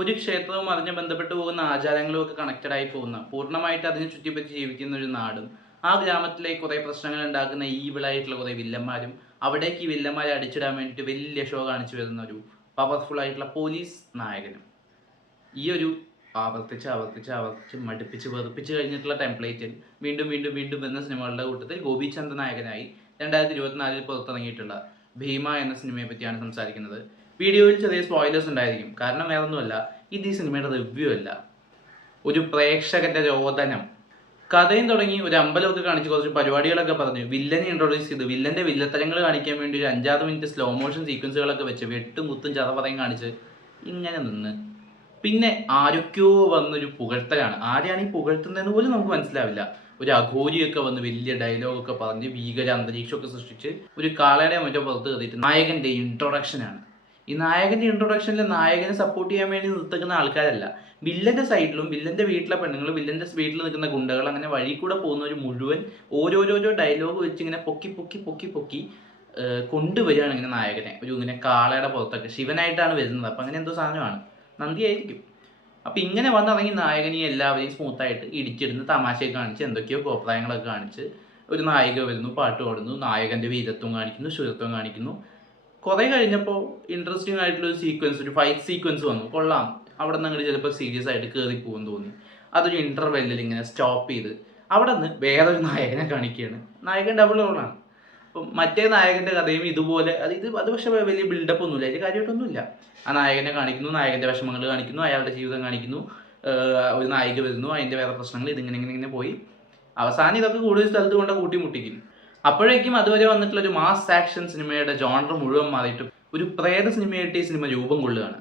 ഒരു ക്ഷേത്രവും അതിനെ ബന്ധപ്പെട്ട് പോകുന്ന ആചാരങ്ങളും ഒക്കെ കണക്റ്റഡ് ആയി പോകുന്ന, പൂർണ്ണമായിട്ട് അതിനെ ചുറ്റിപ്പറ്റി ജീവിക്കുന്ന ഒരു നാടും, ആ ഗ്രാമത്തിലെ കുറേ പ്രശ്നങ്ങൾ ഉണ്ടാക്കുന്ന ഈവിളായിട്ടുള്ള കുറേ വില്ലന്മാരും, അവിടേക്ക് ഈ വില്ലന്മാരെ അടിച്ചിടാൻ വേണ്ടിയിട്ട് വലിയ ഷോ കാണിച്ചു വരുന്ന ഒരു പവർഫുൾ ആയിട്ടുള്ള പോലീസ് നായകനും. ഈ ഒരു ആവർത്തിച്ച് മടുപ്പിച്ച് വെറുപ്പിച്ച് കഴിഞ്ഞിട്ടുള്ള ടെംപ്ലേറ്റിൽ വീണ്ടും വീണ്ടും വീണ്ടും വരുന്ന സിനിമകളുടെ കൂട്ടത്തിൽ ഗോപിചന്ദ് നായകനായി 2024 പുറത്തിറങ്ങിയിട്ടുള്ള ഭീമ എന്ന സിനിമയെ പറ്റിയാണ് സംസാരിക്കുന്നത്. വീഡിയോയിൽ ചെറിയ സ്പോയിലേഴ്സ് ഉണ്ടായിരിക്കും, കാരണം വേറൊന്നുമല്ല, ഇത് ഈ സിനിമയുടെ റിവ്യൂ അല്ല, ഒരു പ്രേക്ഷകന്റെ രോദനം. കഥയും തുടങ്ങി ഒരു അമ്പലമൊക്കെ കാണിച്ച് കുറച്ച് പരിപാടികളൊക്കെ പറഞ്ഞു വില്ലനെ ഇൻട്രൊഡ്യൂസ് ചെയ്ത് വില്ലന്റെ വില്ലത്തരങ്ങൾ കാണിക്കാൻ വേണ്ടി ഒരു 5-6 മിനിറ്റ് സ്ലോ മോഷൻ സീക്വൻസുകളൊക്കെ വെച്ച് വെട്ടും കുത്തും ചതപറയും കാണിച്ച് ഇങ്ങനെ നിന്ന് പിന്നെ ആരൊക്കെയോ വന്നൊരു പുകഴ്ത്തലാണ്. ആരെയാണ് ഈ പുകഴ്ത്തുന്നതെന്ന് പോലും നമുക്ക് മനസ്സിലാവില്ല. ഒരു അഘോരിയൊക്കെ വന്ന് വലിയ ഡയലോഗൊക്കെ പറഞ്ഞ് ഭീകര അന്തരീക്ഷമൊക്കെ സൃഷ്ടിച്ച് ഒരു കാളയുടെ മറ്റോ പുറത്ത് കയറിയിട്ട് നായകന്റെ ഇൻട്രൊഡക്ഷനാണ്. ഈ നായകന്റെ ഇൻട്രൊഡക്ഷനിൽ നായകനെ സപ്പോർട്ട് ചെയ്യാൻ വേണ്ടി നിർത്തുന്ന ആൾക്കാരല്ല, വില്ലന്റെ സൈഡിലും വില്ലന്റെ വീട്ടിലെ പെണ്ണുങ്ങളും വില്ലന്റെ വീട്ടിൽ നിൽക്കുന്ന ഗുണ്ടകൾ, അങ്ങനെ വഴി കൂടെ പോകുന്നവർ മുഴുവൻ ഓരോരോരോ ഡയലോഗ് വെച്ച് ഇങ്ങനെ പൊക്കി പൊക്കി പൊക്കി പൊക്കി കൊണ്ടുവരികയാണ് ഇങ്ങനെ നായകനെ. ഒരു ഇങ്ങനെ കാളയുടെ പുറത്തൊക്കെ ശിവനായിട്ടാണ് വരുന്നത്. അപ്പം അങ്ങനെ എന്തോ സാധനമാണ്, നന്ദിയായിരിക്കും. അപ്പം ഇങ്ങനെ വന്നിറങ്ങി നായകനെ എല്ലാവരെയും സ്മൂത്തായിട്ട് ഇടിച്ചിടുന്ന് തമാശയൊക്കെ കാണിച്ച് എന്തൊക്കെയോ കോപ്രായങ്ങളൊക്കെ കാണിച്ച് ഒരു നായിക വരുന്നു, പാട്ട് പാടുന്നു, നായകൻ്റെ വീരത്വം കാണിക്കുന്നു, ശൂരത്വം കാണിക്കുന്നു. കുറേ കഴിഞ്ഞപ്പോൾ ഇൻട്രസ്റ്റിംഗ് ആയിട്ടുള്ള ഒരു സീക്വൻസ്, ഒരു ഫൈറ്റ് സീക്വൻസ് വന്നു, കൊള്ളാം. അവിടെ നിന്ന് അങ്ങോട്ട് ചിലപ്പോൾ സീരിയസ് ആയിട്ട് കയറി പോകുമെന്ന് തോന്നി. അതൊരു ഇൻ്റർവെല്ലിൽ ഇങ്ങനെ സ്റ്റോപ്പ് ചെയ്ത് അവിടെ നിന്ന് വേറൊരു നായകനെ കാണിക്കുകയാണ്. നായകൻ ഡബിൾ റോളാണ്. അപ്പം മറ്റേ നായകൻ്റെ കഥയും ഇതുപോലെ അത് പക്ഷേ വലിയ ബിൽഡപ്പ് ഒന്നുമില്ല, അതിൽ കാര്യമായിട്ടൊന്നുമില്ല. ആ നായകനെ കാണിക്കുന്നു, നായകൻ്റെ വിഷമങ്ങൾ കാണിക്കുന്നു, അയാളുടെ ജീവിതം കാണിക്കുന്നു, ഒരു നായിക വരുന്നു, അതിൻ്റെ വേറെ പ്രശ്നങ്ങൾ, ഇങ്ങനെ പോയി അവസാനം ഇതൊക്കെ കൂടുതൽ സ്ഥലത്ത് കൊണ്ട് കൂട്ടിമുട്ടിക്കും. അപ്പോഴേക്കും അതുവരെ വന്നിട്ടുള്ള ഒരു മാസ് ആക്ഷൻ സിനിമയുടെ ജോണർ മുഴുവൻ മാറിയിട്ട് ഒരു പ്രേത സിനിമയായിട്ട് ഈ സിനിമ രൂപം കൊള്ളുകയാണ്.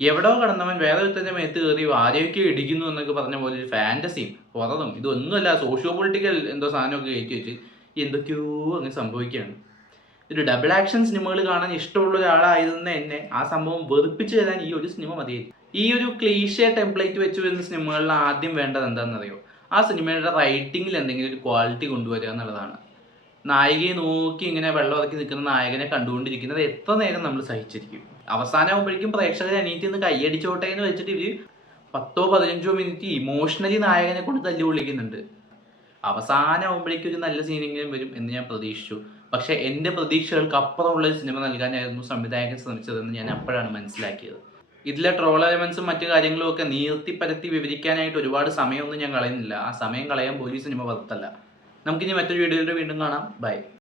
എവിടോ കടന്നവൻ വേറെ ഒരുത്തൻ്റെ മേത്ത് കയറി ആരെയൊക്കെ ഇടിക്കുന്നു എന്നൊക്കെ പറഞ്ഞ പോലെ ഒരു ഫാൻറ്റസിയും പുറതും ഇതൊന്നുമല്ല, സോഷ്യോ പൊളിറ്റിക്കൽ എന്തോ സാധനമൊക്കെ കയറ്റി വെച്ച് എന്തൊക്കെയോ അങ്ങനെ സംഭവിക്കുകയാണ്. ഒരു ഡബിൾ ആക്ഷൻ സിനിമകൾ കാണാൻ ഇഷ്ടമുള്ള ഒരാളായിരുന്ന എന്നെ ആ സംഭവം വെറുപ്പിച്ച് തരാൻ ഈ ഒരു സിനിമ മതിയായിരുന്നു. ഈ ഒരു ക്ലീഷേ ടെംപ്ലേറ്റ് വെച്ച് വരുന്ന സിനിമകളിൽ ആദ്യം വേണ്ടത് എന്താണെന്നറിയോ? ആ സിനിമയുടെ റൈറ്റിങ്ങിൽ എന്തെങ്കിലും ഒരു ക്വാളിറ്റി കൊണ്ടുവരിക എന്നുള്ളതാണ്. നായികയെ നോക്കി ഇങ്ങനെ വെള്ളം ഇറക്കി നിൽക്കുന്ന നായകനെ കണ്ടുകൊണ്ടിരിക്കുന്നത് എത്ര നേരം നമ്മൾ സഹിച്ചിരിക്കും? അവസാനമാകുമ്പോഴേക്കും പ്രേക്ഷകരെ എണീറ്റ് നിന്ന് കൈയടിച്ചോട്ടെ എന്ന് വെച്ചിട്ട് ഇവർ 10-15 മിനിറ്റ് ഇമോഷണലി നായകനെ കൊണ്ട് തല്ലി പൊള്ളിക്കുന്നുണ്ട്. അവസാനമാകുമ്പോഴേക്കും ഒരു നല്ല സീനെങ്കിലും വരും എന്ന് ഞാൻ പ്രതീക്ഷിച്ചു. പക്ഷേ എൻ്റെ പ്രതീക്ഷകൾക്ക് അപ്പുറമുള്ള ഒരു സിനിമ നൽകാനായിരുന്നു സംവിധായകൻ ശ്രമിച്ചതെന്ന് ഞാൻ അപ്പോഴാണ് മനസ്സിലാക്കിയത്. ഇതിലെ ട്രോൾ എലമെൻസും മറ്റു കാര്യങ്ങളും ഒക്കെ നീർത്തിപ്പരത്തി വിവരിക്കാനായിട്ട് ഒരുപാട് സമയമൊന്നും ഞാൻ കളയുന്നില്ല. ആ സമയം കളയാൻ പോലും സിനിമ പുറത്തല്ല. നമുക്കിനി മറ്റൊരു വീഡിയോയിൽ വീണ്ടും കാണാം. ബൈ.